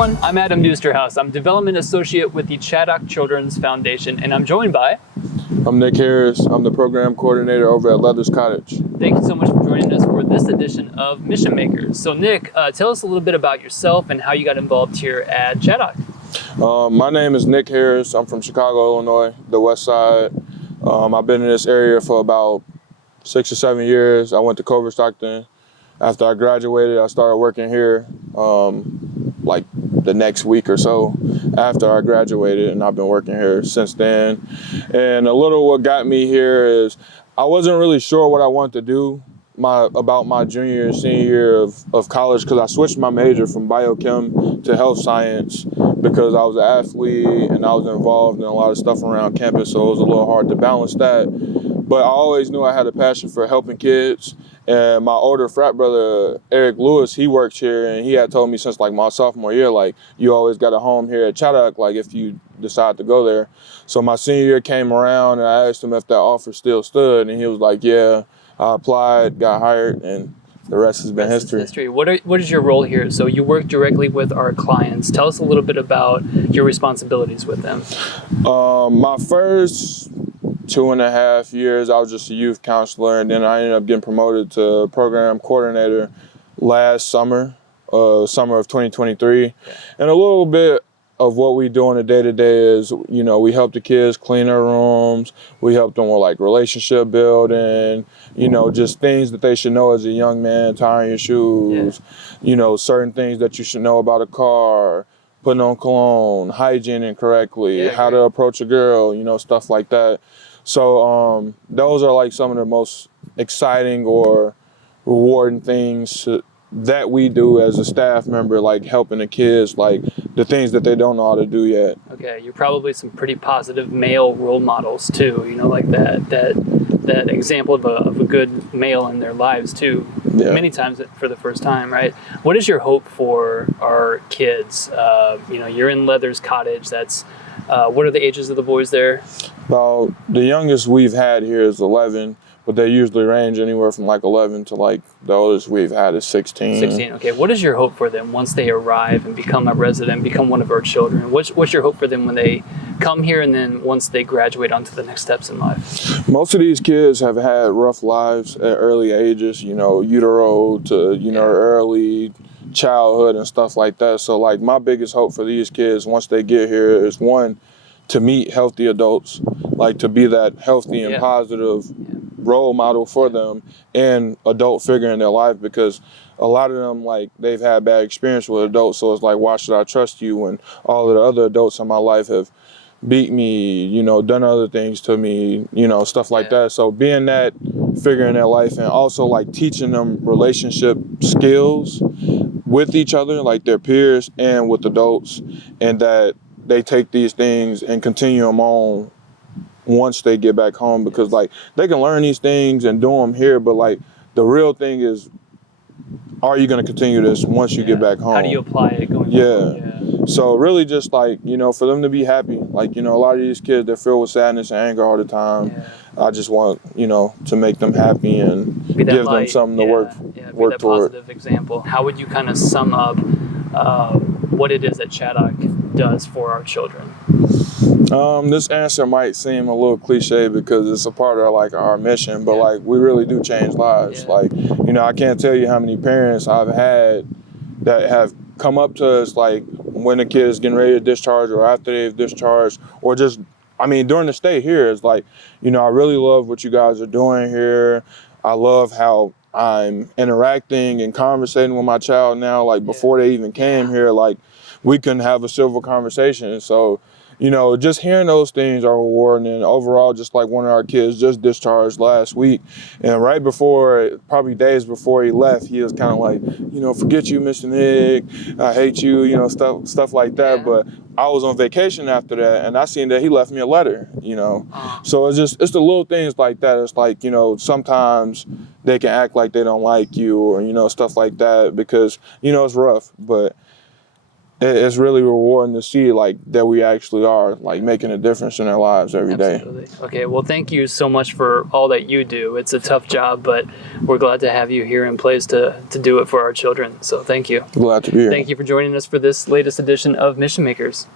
everyone, I'm Adam Dusterhouse. I'm Development Associate with the Chaddock Children's Foundation, and I'm joined by... I'm Nick Harris. I'm the Program Coordinator over at Leathers Cottage. Thank you so much for joining us for this edition of Mission Makers. So Nick, tell us a little bit about yourself and how you got involved here at Chaddock. My name is Nick Harris. I'm from Chicago, Illinois, the West Side. I've been in this area for about 6 or 7 years. I went to Culver Stockton. After I graduated, I started working here like the next week or so after I graduated, and I've been working here since then. And a little what got me here is I wasn't really sure what I wanted to do about my junior and senior year of college, because I switched my major from biochem to health science because I was an athlete and I was involved in a lot of stuff around campus, so it was a little hard to balance that. But I always knew I had a passion for helping kids. And my older frat brother, Eric Lewis, he works here, and he had told me since like my sophomore year, like, you always got a home here at Chaddock, like if you decide to go there. So my senior year came around and I asked him if that offer still stood, and he was like, yeah. I applied, got hired, and the rest has been history. What is your role here? So you work directly with our clients. Tell us a little bit about your responsibilities with them. My first 2.5 years, I was just a youth counselor, and then I ended up getting promoted to program coordinator last summer, summer of 2023. Yeah. And a little bit of what we do on a day-to-day is, you know, we help the kids clean their rooms, we help them with like relationship building, you know, just things that they should know as a young man, tying your shoes, you know, certain things that you should know about a car, putting on cologne, hygiening correctly, how to approach a girl, you know, stuff like that. So those are like some of the most exciting or rewarding things that we do as a staff member, like helping the kids, like the things that they don't know how to do yet. Okay, you're probably some pretty positive male role models too, you know, like that example of a good male in their lives too, many times for the first time, right? What is your hope for our kids? You know, you're in Leathers Cottage. That's what are the ages of the boys there? Well, the youngest we've had here is 11, but they usually range anywhere from like 11 to like the oldest we've had is 16. 16, okay. What is your hope for them once they arrive and become a resident, become one of our children? What's your hope for them when they come here and then once they graduate onto the next steps in life? Most of these kids have had rough lives at early ages, you know, utero to, you know, early childhood and stuff like that. So like my biggest hope for these kids once they get here is, one, to meet healthy adults, like to be that healthy and positive role model for them and adult figure in their life, because a lot of them, like, they've had bad experience with adults, so it's like, why should I trust you when all of the other adults in my life have beat me, you know, done other things to me, you know, stuff like that. So being that figure in their life and also like teaching them relationship skills with each other, like their peers and with adults, and that they take these things and continue them on once they get back home, because like they can learn these things and do them here, but like the real thing is, are you going to continue this once you get back home? How do you apply it going forward? So really just like, you know, for them to be happy, like, you know, a lot of these kids, they're filled with sadness and anger all the time. I just want, you know, to make them happy and give them something to work toward. Positive example. How would you kind of sum up what it is that Chaddock does for our children? This answer might seem a little cliche because it's a part of like our mission, but like we really do change lives. Like, you know, I can't tell you how many parents I've had that have come up to us like when the kid is getting ready to discharge or after they've discharged, or just, I mean, during the stay here, it's like, you know, I really love what you guys are doing here. I love how I'm interacting and conversating with my child now. Like before they even came here, like we couldn't have a civil conversation. So, you know, just hearing those things are rewarding. And overall, just like one of our kids just discharged last week, and right before, probably days before he left, he was kind of like, you know, forget you, Mr. Nick, I hate you, you know, stuff like that. But I was on vacation after that, and I seen that he left me a letter, you know. So it's the little things like that. It's like, you know, sometimes they can act like they don't like you, or, you know, stuff like that, because, you know, it's rough. But it's really rewarding to see like that we actually are like making a difference in their lives every day. Absolutely. Okay, well, thank you so much for all that you do. It's a tough job, but we're glad to have you here in place to do it for our children. So thank you. Glad to be here. Thank you for joining us for this latest edition of Mission Makers.